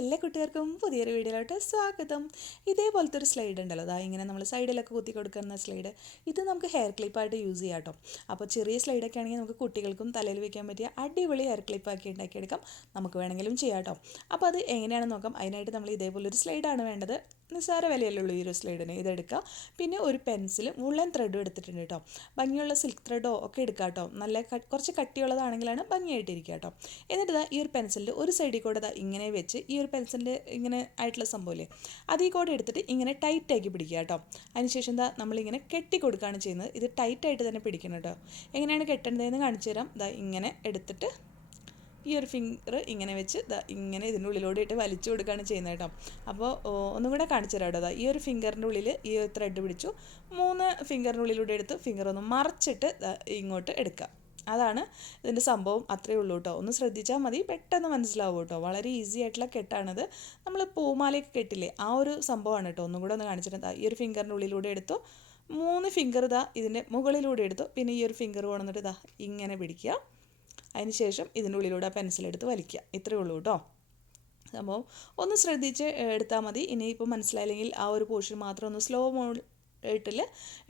എല്ലാ കുട്ടികൾക്കും പുതിയൊരു വീഡിയോയിലോട്ട് സ്വാഗതം. ഇതേപോലത്തെ ഒരു സ്ലൈഡ് ഉണ്ടല്ലോ, അതാ ഇങ്ങനെ നമ്മൾ സൈഡിലൊക്കെ കുത്തി കൊടുക്കുന്ന സ്ലൈഡ്. ഇത് നമുക്ക് ഹെയർ ക്ലിപ്പായിട്ട് യൂസ് ചെയ്യാം കേട്ടോ. അപ്പോൾ ചെറിയ സ്ലൈഡൊക്കെ ആണെങ്കിൽ നമുക്ക് കുട്ടികൾക്കും തലയിൽ വെക്കാൻ പറ്റിയ അടിപൊളി ഹെയർ ക്ലിപ്പാക്കി ഉണ്ടാക്കിയെടുക്കാം. നമുക്ക് വേണമെങ്കിലും ചെയ്യാം കേട്ടോ. അപ്പോൾ അത് എങ്ങനെയാണെന്ന് നോക്കാം. അതിനായിട്ട് നമ്മൾ ഇതേപോലൊരു സ്ലൈഡാണ് വേണ്ടത്. നിസ്സാര വിലയല്ലേ ഉള്ളൂ ഈ ഒരു സ്ലൈഡിന്. ഇതെടുക്കുക. പിന്നെ ഒരു പെൻസിലും വുള്ളൻ ത്രെഡും എടുത്തിട്ടുണ്ട് കേട്ടോ. ഭംഗിയുള്ള സിൽക്ക് ത്രെഡോ ഒക്കെ എടുക്കാം കേട്ടോ. നല്ല കുറച്ച് കട്ടിയുള്ളതാണെങ്കിലാണ് ഭംഗിയായിട്ടിരിക്കുക കേട്ടോ. എന്നിട്ട് ഈ ഒരു പെൻസിലിൻ്റെ ഒരു സൈഡിൽ കൂടെ ഇങ്ങനെ വെച്ച് ഈ ഒരു പെൻസിലിൻ്റെ ഇങ്ങനെ ആയിട്ടുള്ള സംഭവമില്ലേ, അതിൽ കൂടെ എടുത്തിട്ട് ഇങ്ങനെ ടൈറ്റാക്കി പിടിക്കുക കേട്ടോ. അതിനുശേഷം നമ്മളിങ്ങനെ കെട്ടി കൊടുക്കുകയാണ് ചെയ്യുന്നത്. ഇത് ടൈറ്റായിട്ട് തന്നെ പിടിക്കണം കേട്ടോ. എങ്ങനെയാണ് കെട്ടേണ്ടതെന്ന് കാണിച്ചു തരാം. ഇങ്ങനെ എടുത്തിട്ട് ഈ ഒരു ഫിംഗർ ഇങ്ങനെ വെച്ച് ഇങ്ങനെ ഇതിൻ്റെ ഉള്ളിലൂടെ ഇട്ട് വലിച്ചു കൊടുക്കുകയാണ് ചെയ്യുന്നത് കേട്ടോ. അപ്പോൾ ഒന്നും കൂടെ കാണിച്ചു തരാം കേട്ടോ. ഈ ഒരു ഫിംഗറിൻ്റെ ഉള്ളിൽ ഈ ഒരു ത്രെഡ് പിടിച്ചു, 3 ഫിംഗറിൻ്റെ ഉള്ളിലൂടെ എടുത്ത് ഫിംഗർ ഒന്ന് മറച്ചിട്ട് ഇങ്ങോട്ട് എടുക്കുക. അതാണ് ഇതിൻ്റെ സംഭവം. അത്രയേ ഉള്ളൂ കേട്ടോ. ഒന്ന് ശ്രദ്ധിച്ചാൽ മതി, പെട്ടെന്ന് മനസ്സിലാവും കേട്ടോ. വളരെ ഈസി ആയിട്ടുള്ള കെട്ടാണിത്. നമ്മൾ പൂമാലയൊക്കെ കെട്ടില്ലേ, ആ ഒരു സംഭവമാണ് കേട്ടോ. ഒന്നും കൂടെ ഒന്ന് കാണിച്ചിട്ട് ഈ ഒരു ഫിംഗറിൻ്റെ ഉള്ളിലൂടെ എടുത്തു, 3 ഫിംഗർ ഇതിൻ്റെ മുകളിലൂടെ എടുത്തു, പിന്നെ ഈ ഒരു ഫിംഗർ കൊണ്ടുവന്നിട്ട് ഇങ്ങനെ പിടിക്കുക. അതിന് ശേഷം ഇതിൻ്റെ ഉള്ളിലൂടെ പെൻസിലെടുത്ത് വലിക്കുക. ഇത്രയേ ഉള്ളൂ കേട്ടോ. സംഭവം ഒന്ന് ശ്രദ്ധിച്ച് എടുത്താൽ മതി. ഇനിയിപ്പോൾ മനസ്സിലായില്ലെങ്കിൽ ആ ഒരു പോർഷൻ മാത്രം ഒന്ന് സ്ലോ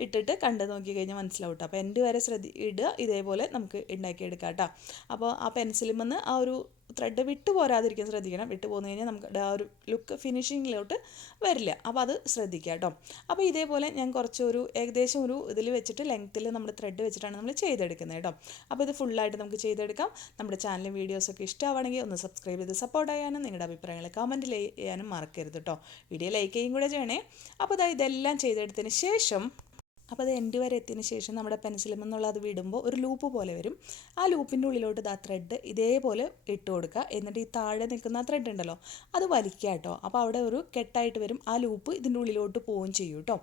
ഇട്ടിട്ട് കണ്ടു നോക്കി കഴിഞ്ഞാൽ മനസ്സിലാവും കേട്ടോ. അപ്പോൾ എൻ്റെ വരെ ഇടുക. ഇതേപോലെ നമുക്ക് ഉണ്ടാക്കിയെടുക്കാം കേട്ടോ. അപ്പോൾ ആ പെൻസിലിൽ നിന്ന് ആ ഒരു ത്രെഡ് വിട്ടു പോരാതിരിക്കാൻ ശ്രദ്ധിക്കണം. വിട്ടു പോന്നു കഴിഞ്ഞാൽ നമുക്ക് ആ ഒരു ലുക്ക് ഫിനിഷിങ്ങിലോട്ട് വരില്ല. അപ്പോൾ അത് ശ്രദ്ധിക്കുക കേട്ടോ. അപ്പോൾ ഇതേപോലെ ഞാൻ ഏകദേശം ഒരു ഇതിൽ വെച്ചിട്ട് ലെങ്ത്തിൽ നമ്മുടെ ത്രെഡ് വെച്ചിട്ടാണ് നമ്മൾ ചെയ്തെടുക്കുന്നത് കേട്ടോ. അപ്പോൾ ഇത് ഫുള്ളായിട്ട് നമുക്ക് ചെയ്തെടുക്കാം. നമ്മുടെ ചാനലും വീഡിയോസൊക്കെ ഇഷ്ടമാണെങ്കിൽ ഒന്ന് സബ്സ്ക്രൈബ് ചെയ്ത് സപ്പോർട്ട് ചെയ്യാനും നിങ്ങളുടെ അഭിപ്രായങ്ങൾ കമൻറ്റ് ചെയ്യാനും മറക്കരുത് കേട്ടോ. വീഡിയോ ലൈക്ക് ചെയ്യും കൂടെ ചെയ്യണേ. അപ്പോൾ ഇതെല്ലാം ചെയ്തെടുത്തതിന് ശേഷം അപ്പോൾ അത് എൻഡ് വരെ എത്തിയതിന് ശേഷം നമ്മുടെ പെൻസിലിൽ നിന്നുള്ള അത് വിടുമ്പോൾ ഒരു ലൂപ്പ് പോലെ വരും. ആ ലൂപ്പിൻ്റെ ഉള്ളിലോട്ട് ത്രെഡ് ഇതേപോലെ ഇട്ട് കൊടുക്കുക. എന്നിട്ട് ഈ താഴെ നിൽക്കുന്ന ത്രെഡ് ഉണ്ടല്ലോ, അത് വലിക്കുക കേട്ടോ. അപ്പോൾ അവിടെ ഒരു കെട്ടായിട്ട് വരും. ആ ലൂപ്പ് ഇതിൻ്റെ ഉള്ളിലോട്ട് പോവുകയും ചെയ്യും കേട്ടോ.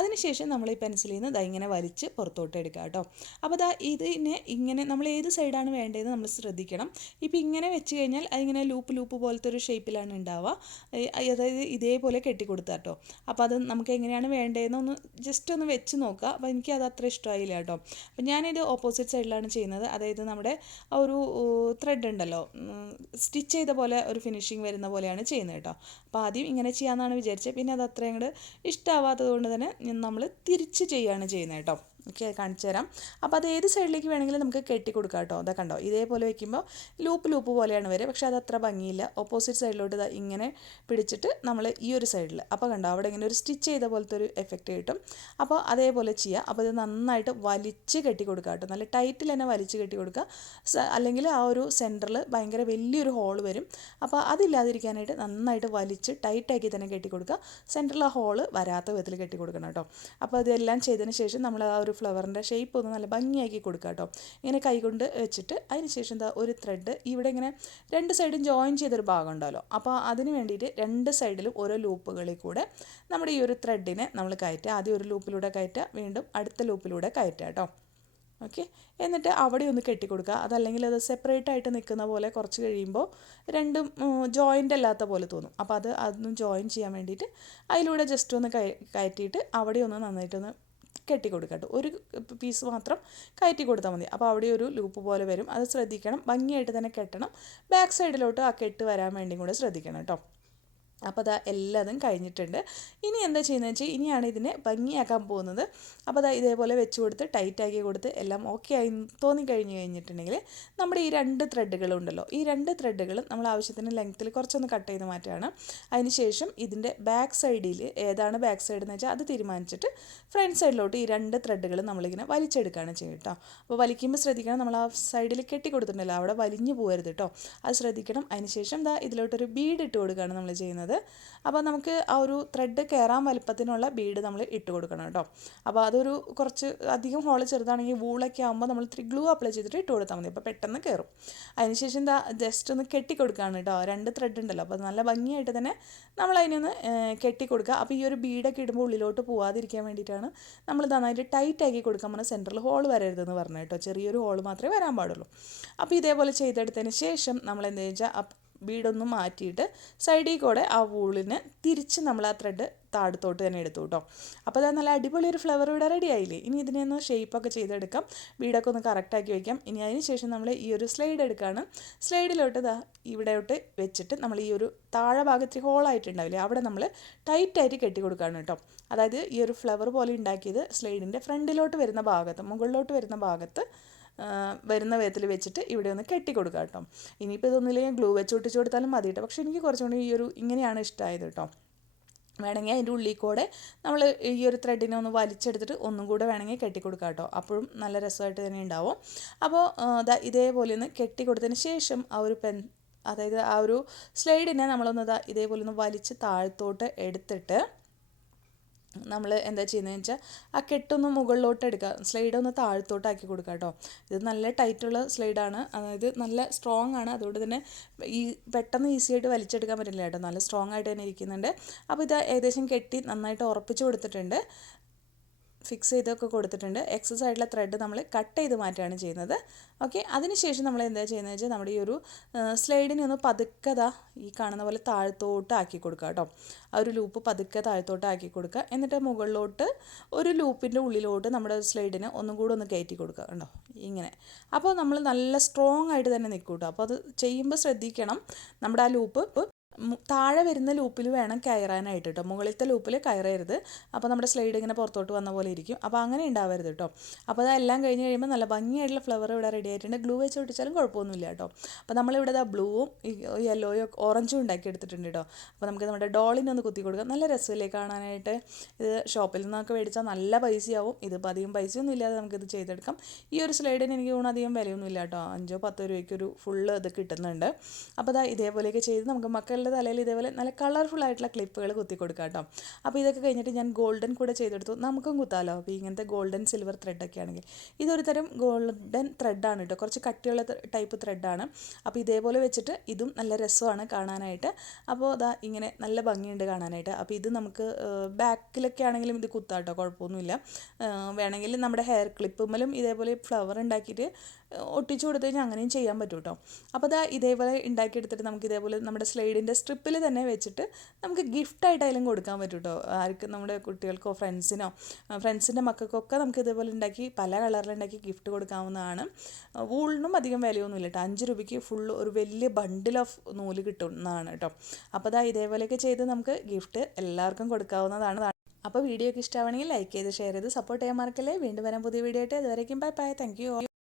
അതിനുശേഷം നമ്മൾ ഈ പെൻസിലിൽ നിന്ന് ഇങ്ങനെ വലിച്ച് പുറത്തോട്ട് എടുക്കുക കേട്ടോ. അപ്പോൾ ഇതിനെ ഇങ്ങനെ നമ്മൾ ഏത് സൈഡാണ് വേണ്ടതെന്ന് നമ്മൾ ശ്രദ്ധിക്കണം. ഇപ്പോൾ ഇങ്ങനെ വെച്ച് കഴിഞ്ഞാൽ അതിങ്ങനെ ലൂപ്പ് പോലത്തെ ഒരു ഷേപ്പിലാണ് ഉണ്ടാവുക. അതായത് ഇതേപോലെ കെട്ടിക്കൊടുക്കുക കേട്ടോ. അപ്പോൾ അത് നമുക്ക് എങ്ങനെയാണ് വേണ്ടതെന്ന് ഒന്ന് ജസ്റ്റ് ഒന്ന് വെച്ച് നോക്കുക. അപ്പോൾ എനിക്കത് അത്ര ഇഷ്ടമായില്ല കേട്ടോ. അപ്പം ഞാനിത് ഓപ്പോസിറ്റ് സൈഡിലാണ് ചെയ്യുന്നത്. അതായത് നമ്മുടെ ആ ഒരു ത്രെഡ് ഉണ്ടല്ലോ, സ്റ്റിച്ച് ചെയ്ത പോലെ ഒരു ഫിനിഷിങ് വരുന്ന പോലെയാണ് ചെയ്യുന്നത് കേട്ടോ. അപ്പോൾ ആദ്യം ഇങ്ങനെ ചെയ്യാമെന്നാണ് വിചാരിച്ചത്. പിന്നെ അത് അത്രയും കൂടെ ഇഷ്ടമാവാത്തത് കൊണ്ട് തന്നെ നമ്മൾ തിരിച്ച് ചെയ്യുകയാണ് ചെയ്യുന്നത് കേട്ടോ. ഓക്കെ, കാണിച്ചു തരാം. അപ്പോൾ അത് ഏത് സൈഡിലേക്ക് വേണമെങ്കിലും നമുക്ക് കെട്ടി കൊടുക്കാം കേട്ടോ. അതൊക്കെ കണ്ടോ, ഇതേപോലെ വയ്ക്കുമ്പോൾ ലൂപ്പ് പോലെയാണ് വരിക. പക്ഷേ അത് അത്ര ഭംഗിയില്ല. ഓപ്പോസിറ്റ് സൈഡിലോട്ട് ഇങ്ങനെ പിടിച്ചിട്ട് നമ്മൾ ഈ ഒരു സൈഡിൽ അപ്പോൾ കണ്ടോ, അവിടെ ഇങ്ങനെ ഒരു സ്റ്റിച്ച് ചെയ്ത പോലത്തെ ഒരു എഫക്റ്റ് കിട്ടും. അപ്പോൾ അതേപോലെ ചെയ്യുക. അപ്പോൾ ഇത് നന്നായിട്ട് വലിച്ച് കെട്ടി കൊടുക്കുക കേട്ടോ. നല്ല ടൈറ്റിൽ തന്നെ വലിച്ച് കെട്ടി കൊടുക്കുക. അല്ലെങ്കിൽ ആ ഒരു സെൻറ്ററിൽ ഭയങ്കര വലിയൊരു ഹോൾ വരും. അപ്പോൾ അതില്ലാതിരിക്കാനായിട്ട് നന്നായിട്ട് വലിച്ച് ടൈറ്റാക്കി തന്നെ കെട്ടി കൊടുക്കുക. സെൻറ്ററിൽ ആ ഹോൾ വരാത്ത വിധത്തിൽ കെട്ടി കൊടുക്കണം കേട്ടോ. അപ്പോൾ ഇതെല്ലാം ചെയ്തതിന് ശേഷം നമ്മൾ ആ ഒരു ഫ്ലവറിൻ്റെ ഷേപ്പ് ഒന്ന് നല്ല ഭംഗിയാക്കി കൊടുക്കുക കേട്ടോ. ഇങ്ങനെ കൈകൊണ്ട് വെച്ചിട്ട് അതിന് ശേഷം ഒരു ത്രെഡ് ഇവിടെ ഇങ്ങനെ 2 സൈഡും ജോയിൻ ചെയ്തൊരു ഭാഗം ഉണ്ടല്ലോ, അപ്പോൾ അതിന് വേണ്ടിയിട്ട് 2 സൈഡിലും ഓരോ ലൂപ്പുകളിൽ കൂടെ നമ്മുടെ ഈ ഒരു ത്രെഡിനെ നമ്മൾ കയറ്റുക. ആദ്യം ഒരു ലൂപ്പിലൂടെ കയറ്റുക, വീണ്ടും അടുത്ത ലൂപ്പിലൂടെ കയറ്റുക കേട്ടോ. ഓക്കെ, എന്നിട്ട് അവിടെ ഒന്ന് കെട്ടിക്കൊടുക്കുക. അതല്ലെങ്കിൽ അത് സെപ്പറേറ്റ് ആയിട്ട് നിൽക്കുന്ന പോലെ കുറച്ച് കഴിയുമ്പോൾ രണ്ടും ജോയിൻ്റ് അല്ലാത്ത പോലെ തോന്നും. അപ്പോൾ അതൊന്ന് ജോയിൻ ചെയ്യാൻ വേണ്ടിയിട്ട് അതിലൂടെ ജസ്റ്റ് ഒന്ന് കയറ്റിയിട്ട് അവിടെ ഒന്ന് നന്നായിട്ടൊന്ന് കെട്ടിക്കൊടുക്കുക കേട്ടോ. ഒരു പീസ് മാത്രം കയറ്റി കൊടുത്താൽ മതി. അപ്പോൾ അവിടെ ഒരു ലൂപ്പ് പോലെ വരും. അത് ശ്രദ്ധിക്കണം. ഭംഗിയായിട്ട് തന്നെ കെട്ടണം. ബാക്ക് സൈഡിലോട്ട് ആ കെട്ട് വരാൻ വേണ്ടിയും കൂടെ ശ്രദ്ധിക്കണം കേട്ടോ. അപ്പോൾ എല്ലാതും കഴിഞ്ഞിട്ടുണ്ട്. ഇനി എന്താ ചെയ്യുന്നത് വെച്ചാൽ ഇനിയാണ് ഇതിനെ ഭംഗിയാക്കാൻ പോകുന്നത്. അപ്പോൾ ഇതേപോലെ വെച്ച് കൊടുത്ത് ടൈറ്റാക്കി കൊടുത്ത് എല്ലാം ഓക്കെ ആയി കഴിഞ്ഞിട്ടുണ്ടെങ്കിൽ നമ്മുടെ ഈ 2 ത്രെഡുകളുണ്ടല്ലോ, ഈ 2 ത്രെഡുകളും നമ്മൾ ആവശ്യത്തിന് ലെങ്ത്തിൽ കുറച്ചൊന്ന് കട്ട് ചെയ്ത് മാറ്റുകയാണ്. അതിന് ശേഷം ഇതിൻ്റെ ബാക്ക് സൈഡിൽ ഏതാണ് ബാക്ക് സൈഡ് എന്ന് വെച്ചാൽ അത് തീരുമാനിച്ചിട്ട് ഫ്രണ്ട് സൈഡിലോട്ട് ഈ 2 ത്രെഡുകൾ നമ്മളിങ്ങനെ വലിച്ചെടുക്കുകയാണ് ചെയ്യുക കേട്ടോ. അപ്പോൾ വലിക്കുമ്പോൾ ശ്രദ്ധിക്കണം, നമ്മൾ ആ സൈഡിൽ കെട്ടി കൊടുത്തിട്ടുണ്ടല്ലോ, അവിടെ വലിഞ്ഞു പോകരുത് കേട്ടോ. അത് ശ്രദ്ധിക്കണം. അതിന് ശേഷം ഇതിലോട്ടൊരു ബീഡ് ഇട്ട് കൊടുക്കുകയാണ് നമ്മൾ ചെയ്യുന്നത്. അപ്പോൾ നമുക്ക് ആ ഒരു ത്രെഡ് കയറാൻ വലുപ്പത്തിനുള്ള ബീഡ് നമ്മൾ ഇട്ട് കൊടുക്കണം കേട്ടോ. അപ്പോൾ അതൊരു കുറച്ച് അധികം ഹോൾ ചെറുതാണെങ്കിൽ വൂളൊക്കെ ആകുമ്പോൾ നമ്മൾ ഇത്തിരി ഗ്ലൂ അപ്ലൈ ചെയ്തിട്ട് ഇട്ട് കൊടുത്താൽ മതി. അപ്പോൾ പെട്ടെന്ന് കയറും. അതിനുശേഷം ജസ്റ്റ് ഒന്ന് കെട്ടിക്കൊടുക്കുകയാണ് കേട്ടോ. 2 ത്രെഡ് ഉണ്ടല്ലോ, അപ്പോൾ നല്ല ഭംഗിയായിട്ട് തന്നെ നമ്മൾ അതിനൊന്ന് കെട്ടിക്കൊടുക്കുക. അപ്പോൾ ഈ ഒരു ബീഡൊക്കെ ഇടുമ്പോൾ ഉള്ളിലോട്ട് പോകാതിരിക്കാൻ വേണ്ടിയിട്ടാണ് നമ്മൾ നന്നായിട്ട് ടൈറ്റാക്കി കൊടുക്കാൻ പറഞ്ഞാൽ സെൻറ്ററിൽ ഹോൾ വരരുതെന്ന് പറഞ്ഞു കേട്ടോ. ചെറിയൊരു ഹോൾ മാത്രമേ വരാൻ പാടുള്ളൂ. അപ്പോൾ ഇതേപോലെ ചെയ്തെടുത്തതിന് ശേഷം നമ്മൾ എന്താ വെച്ചാൽ ബീഡൊന്ന് മാറ്റിയിട്ട് സൈഡിൽ കൂടെ ആ വൂളിന് തിരിച്ച് നമ്മൾ ആ ത്രെഡ് താഴത്തോട്ട് തന്നെ എടുത്തു കേട്ടോ. അപ്പോൾ അത് നല്ല അടിപൊളി ഒരു ഫ്ലവർ ഇവിടെ റെഡി ആയില്ലേ. ഇനി ഇതിനെ ഒന്ന് ഷേപ്പൊക്കെ ചെയ്തെടുക്കാം, വീടൊക്കെ ഒന്ന് കറക്റ്റാക്കി വയ്ക്കാം. ഇനി അതിന് ശേഷം നമ്മൾ ഈ ഒരു സ്ലൈഡ് എടുക്കുകയാണ്. സ്ലൈഡിലോട്ട് ഇവിടെയോട്ട് വെച്ചിട്ട് നമ്മൾ ഈ ഒരു താഴെ ഭാഗത്ത് ഹോളായിട്ടുണ്ടാവില്ലേ, അവിടെ നമ്മൾ ടൈറ്റായിട്ട് കെട്ടി കൊടുക്കുകയാണ് കേട്ടോ. അതായത് ഈ ഒരു ഫ്ലവർ പോലെ ഉണ്ടാക്കിയത് സ്ലൈഡിൻ്റെ ഫ്രണ്ടിലോട്ട് വരുന്ന ഭാഗത്ത്, മുകളിലോട്ട് വരുന്ന ഭാഗത്ത് വരുന്ന വിധത്തിൽ വെച്ചിട്ട് ഇവിടെ ഒന്ന് കെട്ടി കൊടുക്കുക കേട്ടോ. ഇനിയിപ്പോൾ ഇതൊന്നുമില്ലെങ്കിൽ ഗ്ലൂ വെച്ച് ഒട്ടിച്ച് കൊടുത്താലും മതി കേട്ടോ. പക്ഷേ എനിക്ക് കുറച്ചുകൂടി ഈ ഒരു ഇങ്ങനെയാണ് ഇഷ്ടമായത് കേട്ടോ. വേണമെങ്കിൽ അതിൻ്റെ ഉള്ളിൽ കൂടെ നമ്മൾ ഈ ഒരു ത്രെഡിനെ ഒന്ന് വലിച്ചെടുത്തിട്ട് ഒന്നും കൂടെ വേണമെങ്കിൽ കെട്ടി കൊടുക്കാം കേട്ടോ. അപ്പോഴും നല്ല രസമായിട്ട് തന്നെ ഉണ്ടാവും. അപ്പോൾ ഇതേപോലെ ഒന്ന് കെട്ടി കൊടുത്തതിന് ശേഷം ആ ഒരു അതായത് ആ ഒരു സ്ലൈഡിനെ നമ്മളൊന്ന് ഇതേപോലെ ഒന്ന് വലിച്ച് താഴത്തോട്ട് എടുത്തിട്ട് നമ്മൾ എന്താ ചെയ്യുന്നതെന്ന് വെച്ചാൽ ആ കെട്ടൊന്ന് മുകളിലോട്ട് എടുക്കുക, സ്ലൈഡ് ഒന്ന് താഴത്തോട്ടാക്കി കൊടുക്കുക കേട്ടോ. ഇത് നല്ല ടൈറ്റുള്ള സ്ലൈഡാണ്, അതായത് നല്ല സ്ട്രോങ് ആണ്. അതുകൊണ്ട് തന്നെ ഈ പെട്ടെന്ന് ഈസി ആയിട്ട് വലിച്ചെടുക്കാൻ പറ്റില്ല കേട്ടോ, നല്ല സ്ട്രോങ് ആയിട്ട് തന്നെ ഇരിക്കുന്നുണ്ട്. അപ്പോൾ ഇത് ഏകദേശം കെട്ടി നന്നായിട്ട് ഉറപ്പിച്ച് കൊടുത്തിട്ടുണ്ട്, ഫിക്സ് ചെയ്തൊക്കെ കൊടുത്തിട്ടുണ്ട്. എക്സസ് ആയിട്ടുള്ള ത്രെഡ് നമ്മൾ കട്ട് ചെയ്ത് മാറ്റുകയാണ് ചെയ്യുന്നത്. ഓക്കെ, അതിനുശേഷം നമ്മൾ എന്താ ചെയ്യുന്നത് വെച്ചാൽ നമ്മുടെ ഈ ഒരു സ്ലൈഡിനെ ഒന്ന് പതുക്കെ ഈ കാണുന്ന പോലെ താഴത്തോട്ട് ആക്കി കൊടുക്കുക കേട്ടോ. ആ ഒരു ലൂപ്പ് പതുക്കെ താഴത്തോട്ട് ആക്കി കൊടുക്കുക. എന്നിട്ട് മുകളിലോട്ട് ഒരു ലൂപ്പിൻ്റെ ഉള്ളിലോട്ട് നമ്മുടെ സ്ലൈഡിനെ ഒന്നും കൂടെ ഒന്ന് കയറ്റി കൊടുക്കുക കേട്ടോ, ഇങ്ങനെ. അപ്പോൾ നമ്മൾ നല്ല സ്ട്രോങ് ആയിട്ട് തന്നെ നിൽക്കും കേട്ടോ. അപ്പോൾ അത് ചെയ്യുമ്പോൾ ശ്രദ്ധിക്കണം, നമ്മുടെ ആ ലൂപ്പ് താഴെ വരുന്ന ലൂപ്പിൽ വേണം കയറാനായിട്ട് കേട്ടോ, മുകളിലത്തെ ലൂപ്പിൽ കയറരുത്. അപ്പോൾ നമ്മുടെ സ്ലൈഡ് ഇങ്ങനെ പുറത്തോട്ട് വന്ന പോലെ ഇരിക്കും. അപ്പോൾ അങ്ങനെ ഉണ്ടാവരുത് കേട്ടോ. അപ്പോൾ അതെല്ലാം കഴിഞ്ഞ് കഴിയുമ്പോൾ നല്ല ഭംഗിയായിട്ടുള്ള ഫ്ലവർ ഇവിടെ റെഡി ആയിട്ടുണ്ട്. ഗ്ലൂ വെച്ച് ഒട്ടിച്ചാലും കുഴപ്പമൊന്നുമില്ല കേട്ടോ. അപ്പോൾ നമ്മളിവിടെ ബ്ലൂവും യെല്ലോയും ഓറഞ്ചും ഉണ്ടാക്കി എടുത്തിട്ടുണ്ട് കേട്ടോ. അപ്പോൾ നമുക്ക് നമ്മുടെ ഡോളിനൊന്ന് കുത്തി കൊടുക്കാം, നല്ല രസമില്ലേ കാണാനായിട്ട്. ഇത് ഷോപ്പിൽ നിന്നൊക്കെ മേടിച്ചാൽ നല്ല പൈസയാവും, ഇതിപ്പോൾ അധികം പൈസയൊന്നും ഇല്ലാതെ നമുക്കിത് ചെയ്തെടുക്കാം. ഈ ഒരു സ്ലൈഡിന് എനിക്ക് തോന്നുന്നു അധികം വിലയൊന്നും ഇല്ല കേട്ടോ, 5-10 രൂപയ്ക്കൊരു ഫുള്ള് ഇത് കിട്ടുന്നുണ്ട്. അപ്പോൾ ഇതേപോലെയൊക്കെ ചെയ്ത് നമുക്ക് മക്കളുടെ തലയിൽ ഇതേപോലെ നല്ല കളർഫുൾ ആയിട്ടുള്ള ക്ലിപ്പുകൾ കുത്തി കൊടുക്കാം കേട്ടോ. അപ്പോൾ ഇതൊക്കെ കഴിഞ്ഞിട്ട് ഞാൻ ഗോൾഡൻ കൂടെ ചെയ്തെടുത്തു, നമുക്കും കുത്താമല്ലോ. അപ്പോൾ ഇങ്ങനത്തെ ഗോൾഡൻ സിൽവർ ത്രെഡൊക്കെ ആണെങ്കിൽ ഇതൊരു തരം ഗോൾഡൻ ത്രെഡാണ് കേട്ടോ, കുറച്ച് കട്ടിയുള്ള ടൈപ്പ് ത്രെഡാണ്. അപ്പോൾ ഇതേപോലെ വെച്ചിട്ട് ഇതും നല്ല രസമാണ് കാണാനായിട്ട്. അപ്പോൾ ഇങ്ങനെ നല്ല ഭംഗിയുണ്ട് കാണാനായിട്ട്. അപ്പോൾ ഇത് നമുക്ക് ബാക്കിലൊക്കെ ആണെങ്കിലും ഇത് കുത്താം കേട്ടോ, കുഴപ്പമൊന്നുമില്ല. വേണമെങ്കിൽ നമ്മുടെ ഹെയർ ക്ലിപ്പുമ്മലും ഇതേപോലെ ഫ്ലവർ ഉണ്ടാക്കിയിട്ട് ഒട്ടിച്ചു കൊടുത്തു കഴിഞ്ഞാൽ അങ്ങനെയും ചെയ്യാൻ പറ്റും കേട്ടോ. അപ്പോൾ ഇതേപോലെ ഉണ്ടാക്കിയെടുത്തിട്ട് നമുക്ക് ഇതേപോലെ നമ്മുടെ സ്ലൈഡിൻ്റെ സ്ട്രിപ്പിൽ തന്നെ വെച്ചിട്ട് നമുക്ക് ഗിഫ്റ്റായിട്ടായാലും കൊടുക്കാൻ പറ്റും കേട്ടോ. ആർക്കും നമ്മുടെ കുട്ടികൾക്കോ ഫ്രണ്ട്സിൻ്റെ മക്കൾക്കൊക്കെ നമുക്ക് ഇതേപോലെ ഉണ്ടാക്കി പല കളറിലുണ്ടാക്കി ഗിഫ്റ്റ് കൊടുക്കാവുന്നതാണ്. വൂളിനും അധികം വിലയൊന്നുമില്ല കേട്ടോ, 5 രൂപയ്ക്ക് ഫുൾ ഒരു വലിയ ബണ്ടിൽ ഓഫ് നൂല് കിട്ടുന്നതാണ് കേട്ടോ. അപ്പോൾ ഇതേപോലെയൊക്കെ ചെയ്ത് നമുക്ക് ഗിഫ്റ്റ് എല്ലാവർക്കും കൊടുക്കാവുന്നതാണ്. അപ്പോൾ വീഡിയോ ഒക്കെ ഇഷ്ടമാണെങ്കിൽ ലൈക്ക് ചെയ്ത് ഷെയർ ചെയ്ത് സപ്പോർട്ട് ചെയ്യാൻ മറക്കല്ലേ. വീണ്ടും വരാൻ പുതിയ വീഡിയോ ആയിട്ട്, അതുവരേക്കും ബൈ ബൈ, താങ്ക് യു.